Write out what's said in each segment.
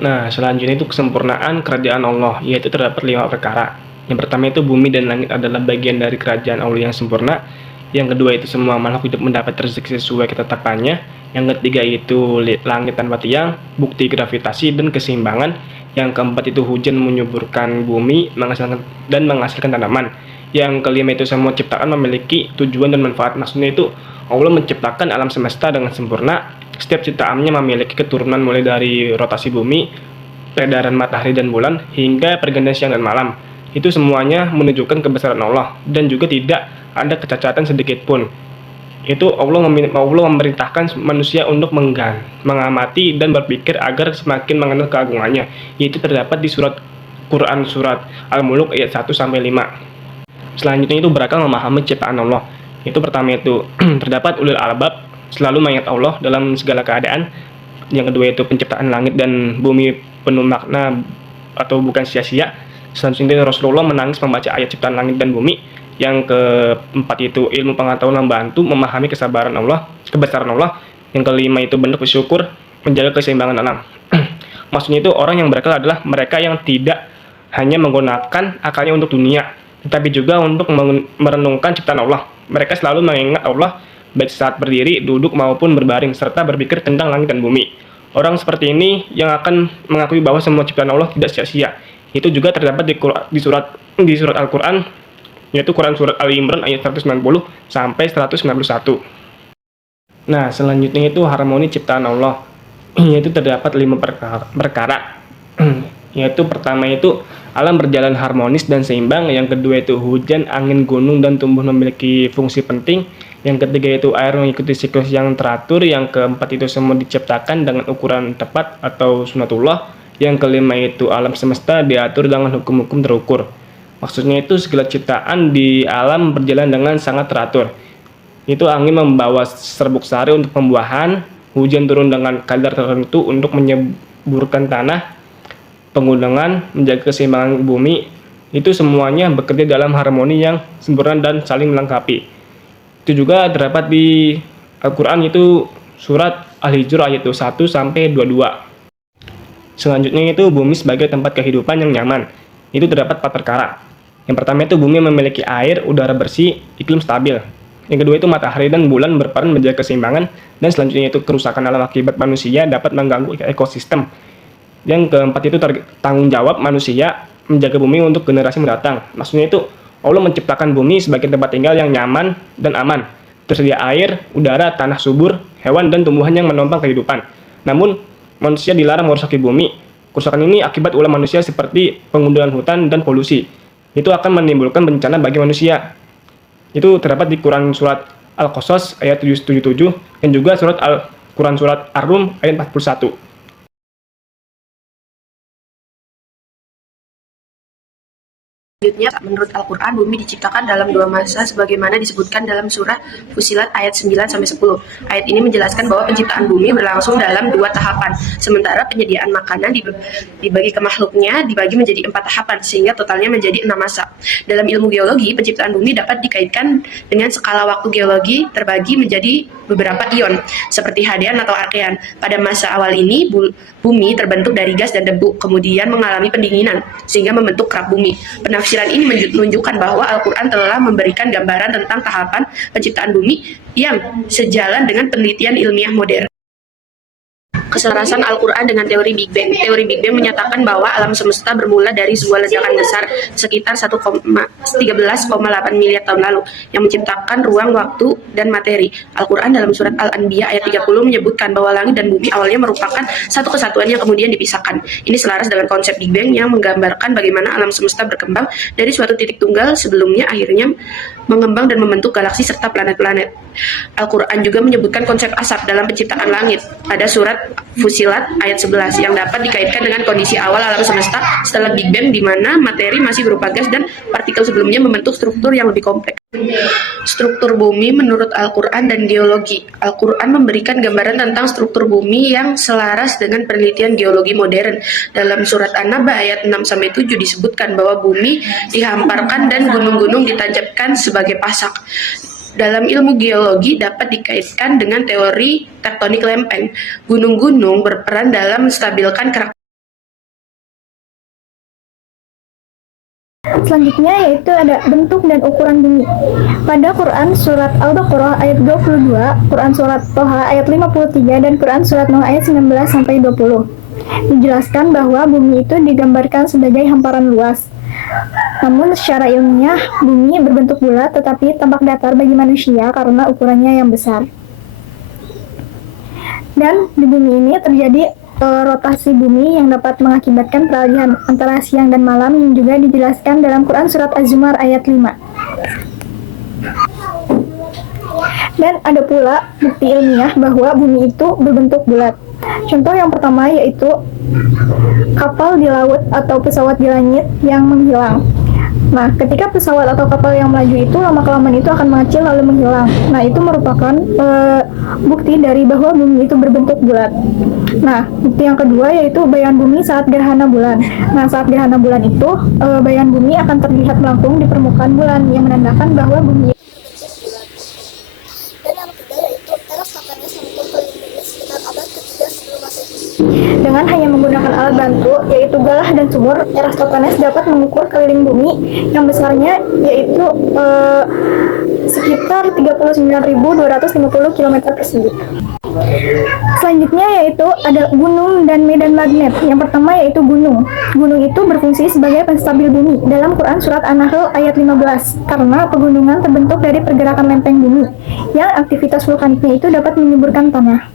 Nah, selanjutnya itu kesempurnaan kerajaan Allah, yaitu terdapat 5 perkara. Yang pertama itu bumi dan langit adalah bagian dari kerajaan Allah yang sempurna. Yang kedua itu semua makhluk hidup mendapat rezeki sesuai ketetapannya. Yang ketiga itu langit tanpa tiang, bukti gravitasi dan keseimbangan. Yang keempat itu hujan menyuburkan bumi menghasilkan tanaman. Yang kelima itu semua ciptaan memiliki tujuan dan manfaat. Maksudnya itu Allah menciptakan alam semesta dengan sempurna. Setiap ciptaannya memiliki keturunan mulai dari rotasi bumi, peredaran matahari dan bulan, hingga pergantian siang dan malam. Itu semuanya menunjukkan kebesaran Allah dan juga tidak ada kecacatan sedikit pun. Itu Allah memerintahkan manusia untuk mengamati dan berpikir agar semakin mengenal keagungannya. Yaitu terdapat di Quran surat Al-Mulk ayat 1 sampai 5. Selanjutnya itu berakal memahami ciptaan Allah. Itu pertama itu terdapat ulil albab selalu mengingat Allah dalam segala keadaan. Yang kedua itu penciptaan langit dan bumi penuh makna atau bukan sia-sia. Selanjutnya Rasulullah menangis membaca ayat ciptaan langit dan bumi. Yang keempat itu ilmu pengetahuan membantu memahami kebesaran Allah. Yang kelima itu bentuk bersyukur, menjaga keseimbangan alam. Maksudnya itu orang yang berakal adalah mereka yang tidak hanya menggunakan akalnya untuk dunia, tetapi juga untuk merenungkan ciptaan Allah. Mereka selalu mengingat Allah baik saat berdiri, duduk maupun berbaring, serta berpikir tentang langit dan bumi. Orang seperti ini yang akan mengakui bahwa semua ciptaan Allah tidak sia-sia. Itu juga terdapat di surat Al-Quran, yaitu Quran surat Ali Imran ayat 190 sampai 191. Nah, selanjutnya itu harmoni ciptaan Allah, yaitu terdapat 5 perkara. Yaitu pertama itu alam berjalan harmonis dan seimbang. Yang kedua itu hujan, angin, gunung, dan tumbuhan memiliki fungsi penting. Yang ketiga itu air mengikuti siklus yang teratur. Yang keempat itu semua diciptakan dengan ukuran tepat atau sunatullah. Yang kelima itu alam semesta diatur dengan hukum-hukum terukur. Maksudnya itu segala ciptaan di alam berjalan dengan sangat teratur. Itu angin membawa serbuk sari untuk pembuahan, hujan turun dengan kadar tertentu untuk menyuburkan tanah, penggunungan menjaga keseimbangan bumi. Itu semuanya bekerja dalam harmoni yang sempurna dan saling melengkapi. Itu juga terdapat di Al-Quran, itu surat Al-Hijr ayat 1 sampai 22. Selanjutnya itu bumi sebagai tempat kehidupan yang nyaman. Itu terdapat 4 perkara. Yang pertama itu bumi memiliki air, udara bersih, iklim stabil. Yang kedua itu matahari dan bulan berperan menjaga keseimbangan. Dan selanjutnya itu kerusakan alam akibat manusia dapat mengganggu ekosistem. Yang keempat itu tanggung jawab manusia menjaga bumi untuk generasi mendatang. Maksudnya itu Allah menciptakan bumi sebagai tempat tinggal yang nyaman dan aman. Tersedia air, udara, tanah subur, hewan dan tumbuhan yang menopang kehidupan. Namun manusia dilarang merusaki bumi. Kerusakan ini akibat ulah manusia seperti pengundulan hutan dan polusi. Itu akan menimbulkan bencana bagi manusia. Itu terdapat di Quran surat Al-Qasas ayat 777 dan juga Quran surat Ar-Rum ayat 41. Selanjutnya, menurut Al-Quran, bumi diciptakan dalam 2 masa sebagaimana disebutkan dalam surah Fussilat ayat 9-10. Ayat ini menjelaskan bahwa penciptaan bumi berlangsung dalam 2 tahapan, sementara penyediaan makanan dibagi ke makhluknya dibagi menjadi 4 tahapan, sehingga totalnya menjadi 6 masa. Dalam ilmu geologi, penciptaan bumi dapat dikaitkan dengan skala waktu geologi terbagi menjadi beberapa ion, seperti Hadean atau Arkean. Pada masa awal ini, bumi terbentuk dari gas dan debu, kemudian mengalami pendinginan, sehingga membentuk kerak bumi. Penafsiran ini menunjukkan bahwa Al-Quran telah memberikan gambaran tentang tahapan penciptaan bumi yang sejalan dengan penelitian ilmiah modern. Keselarasan Al-Quran dengan teori Big Bang. Teori Big Bang menyatakan bahwa alam semesta bermula dari sebuah ledakan besar sekitar 13,8 miliar tahun lalu yang menciptakan ruang, waktu, dan materi. Al-Quran dalam surat Al-Anbiya ayat 30 menyebutkan bahwa langit dan bumi awalnya merupakan satu kesatuan yang kemudian dipisahkan. Ini selaras dengan konsep Big Bang yang menggambarkan bagaimana alam semesta berkembang dari suatu titik tunggal sebelumnya akhirnya mengembang dan membentuk galaksi serta planet-planet. Al-Quran juga menyebutkan konsep asap dalam penciptaan langit pada surat Fussilat ayat 11 yang dapat dikaitkan dengan kondisi awal alam semesta setelah Big Bang, di mana materi masih berupa gas dan partikel sebelumnya membentuk struktur yang lebih kompleks. Struktur bumi menurut Al-Quran dan geologi. Al-Quran memberikan gambaran tentang struktur bumi yang selaras dengan penelitian geologi modern. Dalam surat An-Naba ayat 6-7 disebutkan bahwa bumi dihamparkan dan gunung-gunung ditancapkan sebagai pasak. Dalam ilmu geologi dapat dikaitkan dengan teori tektonik lempeng. Gunung-gunung berperan dalam menstabilkan kerak Selanjutnya yaitu ada bentuk dan ukuran bumi. Pada Quran Surat Al-Baqarah ayat 22, Quran Surat Toha ayat 53, dan Quran Surat Nuh ayat 19-20. Dijelaskan bahwa bumi itu digambarkan sebagai hamparan luas. Namun secara ilmiah, bumi berbentuk bulat tetapi tampak datar bagi manusia karena ukurannya yang besar. Dan di bumi ini terjadi rotasi bumi yang dapat mengakibatkan peralihan antara siang dan malam yang juga dijelaskan dalam Quran Surat Az-Zumar ayat 5. Dan ada pula bukti ilmiah bahwa bumi itu berbentuk bulat. Contoh yang pertama yaitu kapal di laut atau pesawat di langit yang menghilang. Nah, ketika pesawat atau kapal yang melaju itu lama-kelamaan itu akan mengecil lalu menghilang. Nah, itu merupakan bukti dari bahwa bumi itu berbentuk bulat. Nah, bukti yang kedua yaitu bayangan bumi saat gerhana bulan. Nah, saat gerhana bulan itu bayangan bumi akan terlihat melengkung di permukaan bulan yang menandakan bahwa bumi. Dan yang ketiga yaitu Eratosthenes membentuk bumi sekitar abad ke-3 sebelum Masehi. Dengan hanya menggunakan alat bantu yaitu galah dan sumur, Eratosthenes dapat mengukur keliling bumi yang besarnya yaitu sekitar 39.250 km persegi. Selanjutnya yaitu ada gunung dan medan magnet. Yang pertama yaitu gunung. Gunung itu berfungsi sebagai penstabil bumi dalam Quran Surat An-Nahl ayat 15 karena pegunungan terbentuk dari pergerakan lempeng bumi yang aktivitas vulkaniknya itu dapat menyuburkan tanah.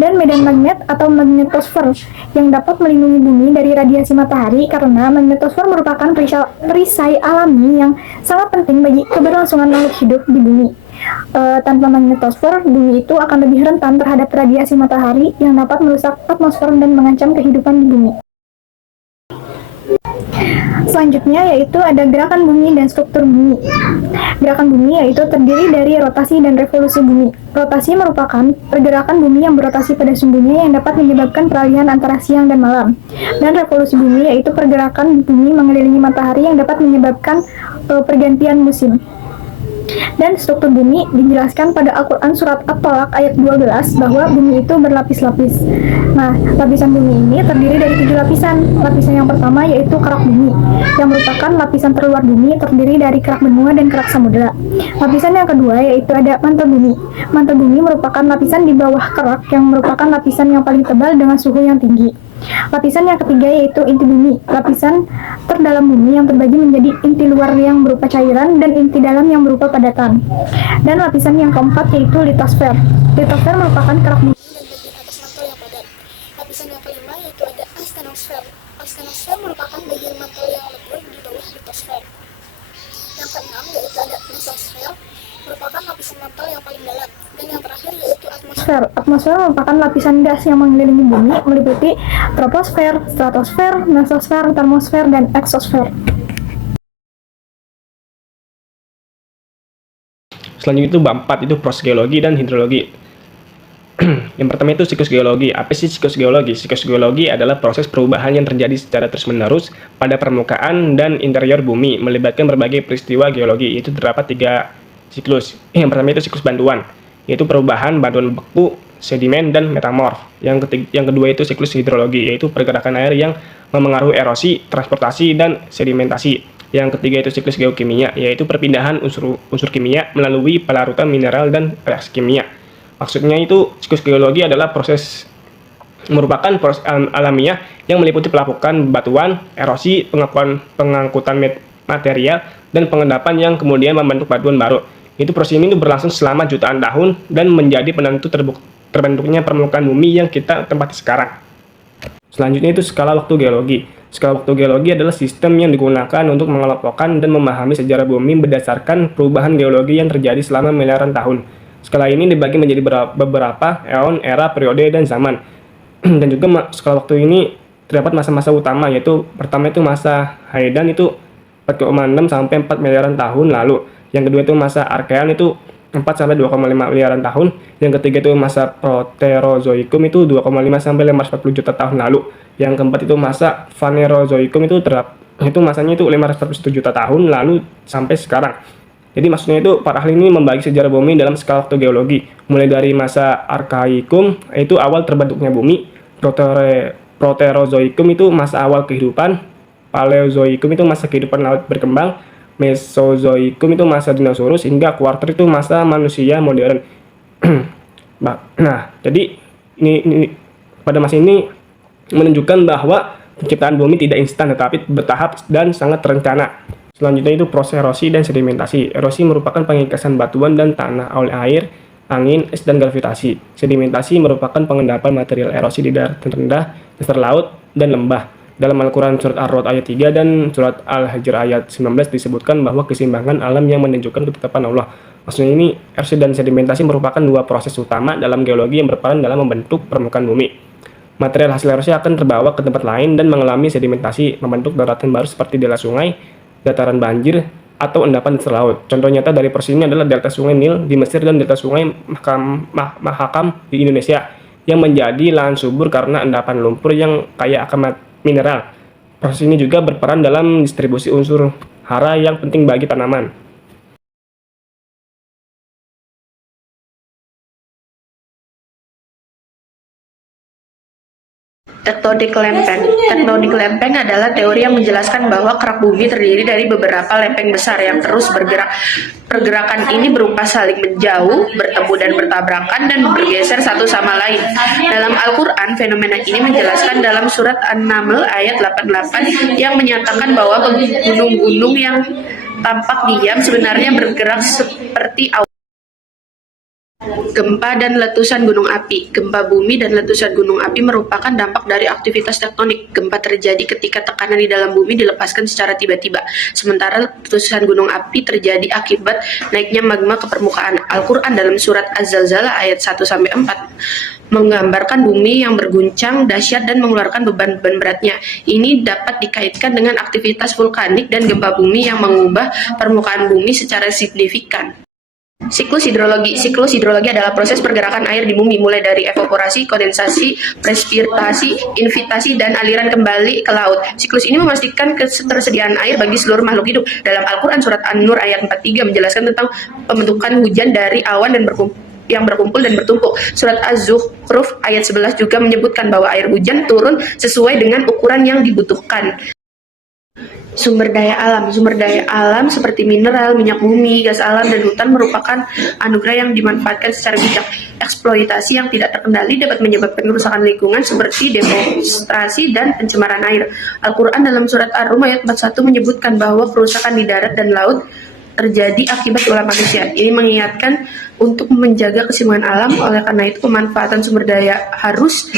Dan medan magnet atau magnetosfer yang dapat melindungi bumi dari radiasi matahari karena magnetosfer merupakan perisai alami yang sangat penting bagi keberlangsungan makhluk hidup di bumi. Tanpa magnetosfer, bumi itu akan lebih rentan terhadap radiasi matahari yang dapat merusak atmosfer dan mengancam kehidupan di bumi. Selanjutnya yaitu ada gerakan bumi dan struktur bumi. Gerakan bumi yaitu terdiri dari rotasi dan revolusi bumi. Rotasi merupakan pergerakan bumi yang berotasi pada sumbunya yang dapat menyebabkan peralihan antara siang dan malam. Dan revolusi bumi yaitu pergerakan bumi mengelilingi matahari yang dapat menyebabkan pergantian musim. Dan struktur bumi dijelaskan pada Al-Quran Surat At-Tolak ayat 12 bahwa bumi itu berlapis-lapis. Nah, lapisan bumi ini terdiri dari 7 lapisan. Lapisan yang pertama yaitu kerak bumi, yang merupakan lapisan terluar bumi terdiri dari kerak benua dan kerak samudera. Lapisan yang kedua yaitu ada mantel bumi. Mantel bumi merupakan lapisan di bawah kerak yang merupakan lapisan yang paling tebal dengan suhu yang tinggi. Lapisan yang ketiga yaitu inti bumi, lapisan terdalam bumi yang terbagi menjadi inti luar yang berupa cairan dan inti dalam yang berupa padatan. Dan lapisan yang keempat yaitu litosfer. Litosfer merupakan kerak bumi dan bagian atas mantel yang padat. Lapisan yang kelima yaitu ada astenosfer. Astenosfer merupakan bagian mantel yang lebur di bawah litosfer. Yang keenam yaitu ada mesosfer, merupakan lapisan mantel yang paling dalam. Dan yang terakhir yaitu atmosfer. Atmosfer merupakan lapisan gas yang mengelilingi bumi meliputi troposfer, stratosfer, mesosfer, termosfer, dan eksosfer. Selanjutnya itu bab 4 itu proses geologi dan hidrologi. Yang pertama itu siklus geologi. Apa sih siklus geologi? Siklus geologi adalah proses perubahan yang terjadi secara terus-menerus pada permukaan dan interior bumi, melibatkan berbagai peristiwa geologi. Itu terdapat 3 siklus. Yang pertama itu siklus bantuan, yaitu perubahan bantuan beku, sedimen, dan metamorf. Yang kedua itu siklus hidrologi, yaitu pergerakan air yang memengaruhi erosi, transportasi, dan sedimentasi. Yang ketiga itu siklus geokimia, yaitu perpindahan unsur kimia melalui pelarutan mineral dan reaksi kimia. Maksudnya itu siklus geologi adalah merupakan proses alamiah yang meliputi pelapukan batuan, erosi, pengangkutan material, dan pengendapan yang kemudian membentuk batuan baru. Itu proses ini berlangsung selama jutaan tahun dan menjadi penentu terbentuknya permukaan bumi yang kita tempati sekarang. Selanjutnya itu skala waktu geologi. Skala waktu geologi adalah sistem yang digunakan untuk mengelompokkan dan memahami sejarah bumi berdasarkan perubahan geologi yang terjadi selama miliaran tahun. Skala ini dibagi menjadi beberapa eon, era, periode, dan zaman. Dan juga skala waktu ini terdapat masa-masa utama, yaitu pertama itu masa Hadean itu 4,6 sampai 4 miliaran tahun lalu. Yang kedua itu masa Archean itu 4 sampai 2,5 miliaran tahun. Yang ketiga itu masa Proterozoikum itu 2,5 sampai 540 juta tahun lalu. Yang keempat itu masa Phanerozoikum itu masanya itu 541 juta tahun lalu sampai sekarang. Jadi maksudnya itu para ahli ini membagi sejarah bumi dalam skala waktu geologi. Mulai dari masa Arkaikum itu awal terbentuknya bumi, Proterozoikum itu masa awal kehidupan, Paleozoikum itu masa kehidupan laut berkembang, Mesozoikum itu masa dinosaurus, hingga Kuarter itu masa manusia modern. Nah, jadi ini pada masa ini menunjukkan bahwa penciptaan bumi tidak instan tetapi bertahap dan sangat terencana. Selanjutnya itu proses erosi dan sedimentasi. Erosi merupakan pengingkasan batuan dan tanah oleh air, angin, es, dan gravitasi. Sedimentasi merupakan pengendapan material erosi di daratan rendah, dasar laut, dan lembah. Dalam Al-Quran surat Ar-Ra'd ayat 3 dan surat Al-Hijr ayat 19 disebutkan bahwa keseimbangan alam yang menunjukkan ketetapan Allah. Maksudnya ini, erosi dan sedimentasi merupakan dua proses utama dalam geologi yang berperan dalam membentuk permukaan bumi. Material hasil erosi akan terbawa ke tempat lain dan mengalami sedimentasi, membentuk daratan baru seperti delta sungai, dataran banjir, atau endapan dasar laut. Contoh nyata dari proses ini adalah delta sungai Nil di Mesir dan delta sungai Mahakam di Indonesia, yang menjadi lahan subur karena endapan lumpur yang kaya akan mineral. Proses ini juga berperan dalam distribusi unsur hara yang penting bagi tanaman. Tektonik lempeng. Tektonik lempeng adalah teori yang menjelaskan bahwa kerak bumi terdiri dari beberapa lempeng besar yang terus bergerak. Pergerakan ini berupa saling menjauh, bertemu dan bertabrakan, dan bergeser satu sama lain. Dalam Al-Quran, fenomena ini menjelaskan dalam surat An-Naml ayat 88 yang menyatakan bahwa gunung-gunung yang tampak diam sebenarnya bergerak seperti awan. Gempa dan letusan gunung api. Gempa bumi dan letusan gunung api merupakan dampak dari aktivitas tektonik. Gempa terjadi ketika tekanan di dalam bumi dilepaskan secara tiba-tiba, sementara letusan gunung api terjadi akibat naiknya magma ke permukaan. Al-Quran dalam surat Az-Zalzalah ayat 1-4 menggambarkan bumi yang berguncang dahsyat dan mengeluarkan beban-beban beratnya. Ini dapat dikaitkan dengan aktivitas vulkanik dan gempa bumi yang mengubah permukaan bumi secara signifikan. Siklus hidrologi. Siklus hidrologi adalah proses pergerakan air di bumi, mulai dari evaporasi, kondensasi, presipitasi, invitasi, dan aliran kembali ke laut. Siklus ini memastikan ketersediaan air bagi seluruh makhluk hidup. Dalam Al-Quran surat An-Nur ayat 43 menjelaskan tentang pembentukan hujan dari awan dan berkumpul dan bertumpuk. Surat Az-Zukhruf ayat 11 juga menyebutkan bahwa air hujan turun sesuai dengan ukuran yang dibutuhkan. Sumber daya alam. Sumber daya alam seperti mineral, minyak bumi, gas alam, dan hutan merupakan anugerah yang dimanfaatkan secara bijak. Eksploitasi yang tidak terkendali dapat menyebabkan kerusakan lingkungan seperti deforestasi dan pencemaran air. Al-Quran dalam surat Ar-Rum ayat 41 menyebutkan bahwa kerusakan di darat dan laut terjadi akibat ulah manusia. Ini mengingatkan untuk menjaga keseimbangan alam. Oleh karena itu, pemanfaatan sumber daya harus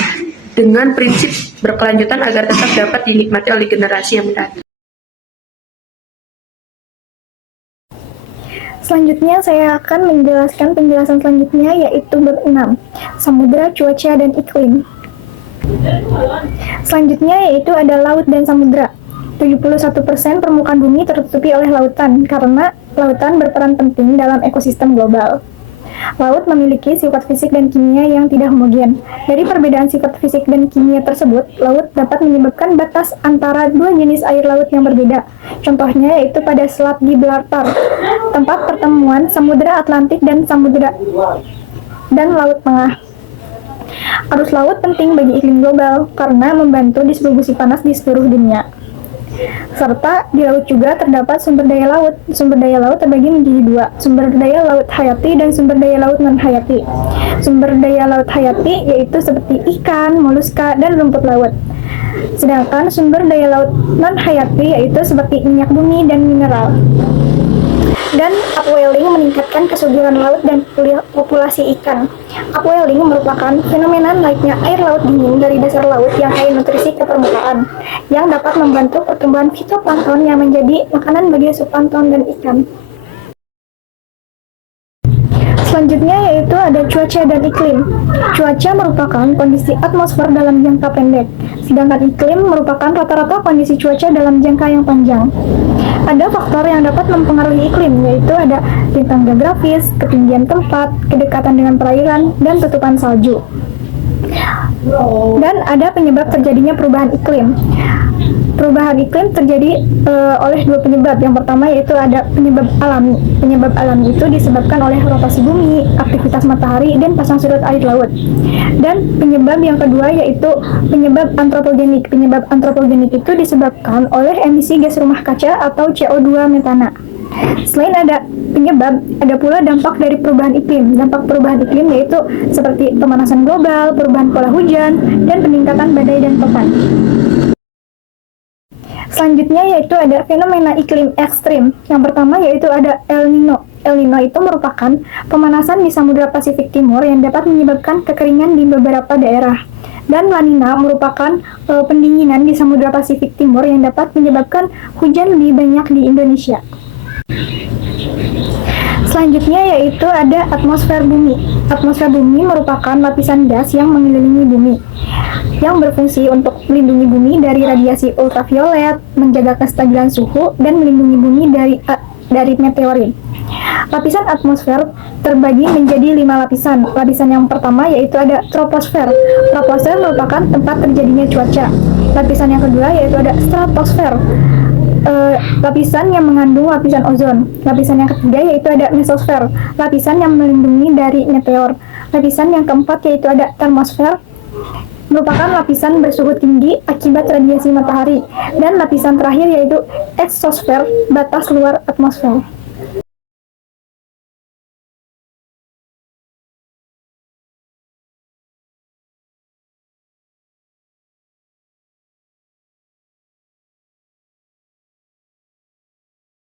dengan prinsip berkelanjutan agar tetap dapat dinikmati oleh generasi yang mendatang. Selanjutnya saya akan menjelaskan penjelasan selanjutnya, yaitu bab 6, samudera, cuaca, dan iklim. Selanjutnya yaitu ada laut dan samudera. 71% permukaan bumi tertutupi oleh lautan, karena lautan berperan penting dalam ekosistem global. Laut memiliki sifat fisik dan kimia yang tidak homogen. Dari perbedaan sifat fisik dan kimia tersebut, laut dapat menyebabkan batas antara dua jenis air laut yang berbeda. Contohnya yaitu pada Selat Gibraltar, tempat pertemuan Samudera Atlantik dan Laut Tengah. Arus laut penting bagi iklim global karena membantu distribusi panas di seluruh dunia. Serta di laut juga terdapat sumber daya laut. Sumber daya laut terbagi menjadi dua, sumber daya laut hayati dan sumber daya laut non-hayati. Sumber daya laut hayati yaitu seperti ikan, moluska, dan rumput laut. Sedangkan sumber daya laut non-hayati yaitu seperti minyak bumi dan mineral. Dan upwelling meningkatkan kesuburan laut dan populasi ikan. Upwelling merupakan fenomena naiknya air laut dingin dari dasar laut yang kaya nutrisi ke permukaan, yang dapat membantu pertumbuhan fitoplankton yang menjadi makanan bagi zooplankton dan ikan. Selanjutnya yaitu ada cuaca dan iklim. Cuaca merupakan kondisi atmosfer dalam jangka pendek, sedangkan iklim merupakan rata-rata kondisi cuaca dalam jangka yang panjang. Ada faktor yang dapat mempengaruhi iklim, yaitu ada bintang geografis, ketinggian tempat, kedekatan dengan perairan, dan tutupan salju. Dan ada penyebab terjadinya perubahan iklim. Perubahan iklim terjadi oleh dua penyebab. Yang pertama yaitu ada penyebab alami. Penyebab alami itu disebabkan oleh rotasi bumi, aktivitas matahari, dan pasang surut air laut. Dan penyebab yang kedua yaitu penyebab antropogenik. Penyebab antropogenik itu disebabkan oleh emisi gas rumah kaca atau CO2 metana. Selain ada penyebab, ada pula dampak dari perubahan iklim. Dampak perubahan iklim yaitu seperti pemanasan global, perubahan pola hujan, dan peningkatan badai dan topan. Selanjutnya yaitu ada fenomena iklim ekstrim. Yang pertama yaitu ada El Nino. El Nino itu merupakan pemanasan di Samudra Pasifik Timur yang dapat menyebabkan kekeringan di beberapa daerah. Dan La Nina merupakan pendinginan di Samudra Pasifik Timur yang dapat menyebabkan hujan lebih banyak di Indonesia. Selanjutnya yaitu ada atmosfer bumi. Atmosfer bumi merupakan lapisan gas yang mengelilingi bumi, yang berfungsi untuk melindungi bumi dari radiasi ultraviolet, menjaga kestabilan suhu, dan melindungi bumi dari meteorit. Lapisan atmosfer terbagi menjadi 5 lapisan. Lapisan yang pertama yaitu ada troposfer. Troposfer merupakan tempat terjadinya cuaca. Lapisan yang kedua yaitu ada stratosfer. Lapisan yang mengandung lapisan ozon. Lapisan yang ketiga yaitu ada mesosfer, lapisan yang melindungi dari meteor. Lapisan yang keempat yaitu ada termosfer, merupakan lapisan bersuhu tinggi akibat radiasi matahari. Dan lapisan terakhir yaitu eksosfer, batas luar atmosfer.